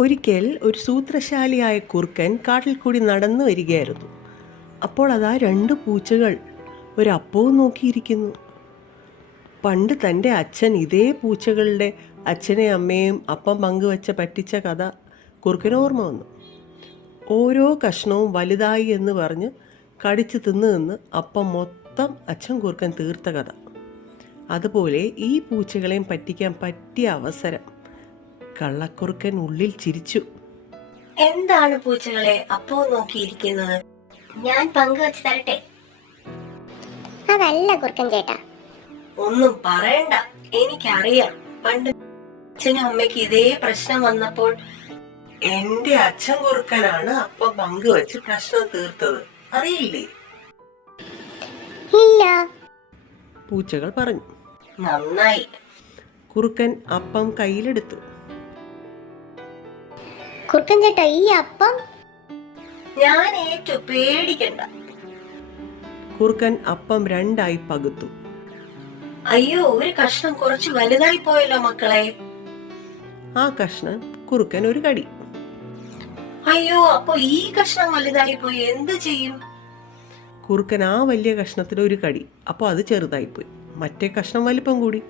ഒരിക്കൽ ഒരു സൂത്രശാലിയായ കുറുക്കൻ കാട്ടിൽ കൂടി നടന്നു വരികയായിരുന്നു. അപ്പോൾ അതാ 2 പൂച്ചകൾ ഒരപ്പവും നോക്കിയിരിക്കുന്നു. പണ്ട് തൻ്റെ അച്ഛൻ ഇതേ പൂച്ചകളുടെ അച്ഛനെയും അമ്മയും അപ്പം പങ്കുവെച്ച പറ്റിച്ച കഥ കുറുക്കന് ഓർമ്മ വന്നു. ഓരോ കഷ്ണവും വലുതായി എന്ന് പറഞ്ഞ് കടിച്ച് തിന്ന് അപ്പം മൊത്തം അച്ഛൻ കുറുക്കൻ തീർത്ത കഥ. അതുപോലെ ഈ പൂച്ചകളെയും പറ്റിക്കാൻ പറ്റിയ അവസരം. കള്ളക്കുറുക്കൻ ഉള്ളിൽ ചിരിച്ചു. എന്താണ് പൂച്ചകളെ അപ്പോ നോക്കിയിരിക്കുന്നത്? ഞാൻ പങ്കുവച്ച് തരട്ടെ? അതല്ല കുറുക്കൻ ചേട്ടാ. ഒന്നും പറയണ്ട, എനിക്കറിയാം. പണ്ട് അച്ഛനും അമ്മയ്ക്ക് ഇതേ പ്രശ്നം വന്നപ്പോൾ എന്റെ അച്ഛൻ കുറുക്കനാണ് അപ്പം പങ്കുവച്ച് പ്രശ്നം തീർത്തത്. അറിയില്ലേ? ഇല്ല, പൂച്ചകൾ പറഞ്ഞു. നന്നായി. കുറുക്കൻ അപ്പം കയ്യിലെടുത്തു. കുറുക്കൻ ചേട്ടാ, ഈ അപ്പം ഞാൻ ഏറ്റു, പേടിക്കണ്ട. കുറുക്കൻ അപ്പം 2ആയി പകുത്തു. അയ്യോ, ഒരു കഷ്ണം കുറച്ച് വലുതായി പോയല്ലോ മക്കളെ. ആ കഷ്ണം കുറുക്കൻ ഒരു കടി. അയ്യോ, അപ്പൊ ഈ കഷ്ണം വലുതായി പോയി, എന്ത് ചെയ്യും? കുറുക്കൻ ആ വലിയ കഷ്ണത്തിൽ ഒരു കടി. അപ്പോൾ അത് ചെറുതായിപ്പോയി. മറ്റേ കഷ്ണം വലിപ്പം കൂടി.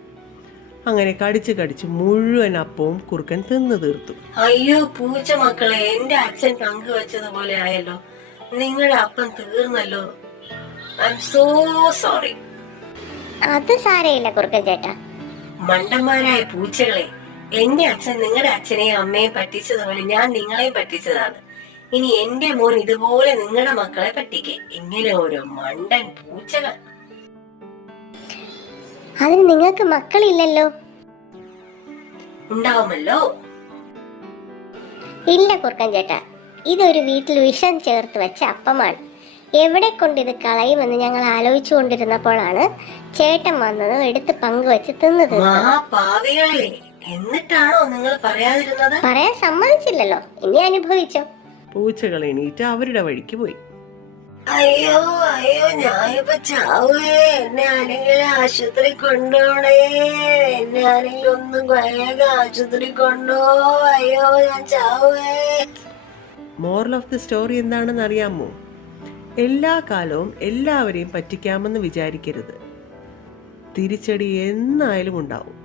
അങ്ങനെ കടിച്ച് മുഴുവൻ അപ്പവും കുറുക്കൻ തിന്നു തീർത്തു. അയ്യോ പൂച്ച മക്കളെ, എന്റെ അച്ഛൻ പങ്കുവച്ചതുപോലെ ആയല്ലോ. നിങ്ങളുടെ അപ്പം തീർന്നല്ലോ. I am so sorry. അത് സാരയില്ല കുറുക്കൻ ചേട്ടാ. മണ്ടന്മാരായ പൂച്ചകളെ, എന്റെ അച്ഛൻ നിങ്ങളുടെ അച്ഛനെയും അമ്മയും പറ്റിച്ചതുപോലെ ഞാൻ നിങ്ങളെയും പറ്റിച്ചതാണ്. ഇനി എന്റെ മോൻ ഇതുപോലെ നിങ്ങളുടെ മക്കളെ പറ്റിക്കേ. ഇങ്ങനെ ഓരോ മണ്ടൻ പൂച്ചകൾ. അതിന് നിങ്ങൾക്ക് മക്കളില്ലല്ലോ. ഉണ്ടാവുമല്ലോ. ഇല്ല കുറുക്കൻ ചേട്ടാ, ഇതൊരു വീട്ടിൽ വിഷം ചേർത്ത് വെച്ച അപ്പമാണ്. എവിടെ കൊണ്ട് ഇത് കളയുമെന്ന് ഞങ്ങൾ ആലോചിച്ചു കൊണ്ടിരുന്നപ്പോഴാണ് ചേട്ടൻ വന്നതും എടുത്ത് പങ്കുവെച്ച് തിന്നത്. പാവികളെ, എന്നിട്ടാണോ നിങ്ങൾ പറയാതിരുന്നത്? പറയാൻ സമ്മതിച്ചില്ലല്ലോ, ഇനി അനുഭവിച്ചോ. പൂച്ചകൾ എണീറ്റ് അവരുടെ വഴിക്ക് പോയി. അയ്യോ അയ്യോ, ഞാനിപ്പോ ചാവേ. എന്നെ ആരെങ്കിലും ആശുപത്രി കൊണ്ടുപോണേ. എന്നെ ആരെങ്കിലും ഒന്നും വേഗം ആശുപത്രി കൊണ്ടോ. അയ്യോ, ഞാൻ ചാവേ. മോറൽ ഓഫ് ദി സ്റ്റോറി എന്താണെന്ന് അറിയാമോ? എല്ലാ കാലവും എല്ലാവരെയും പറ്റിക്കാമെന്ന് വിചാരിക്കരുത്. തിരിച്ചടി എന്നായാലും ഉണ്ടാവും.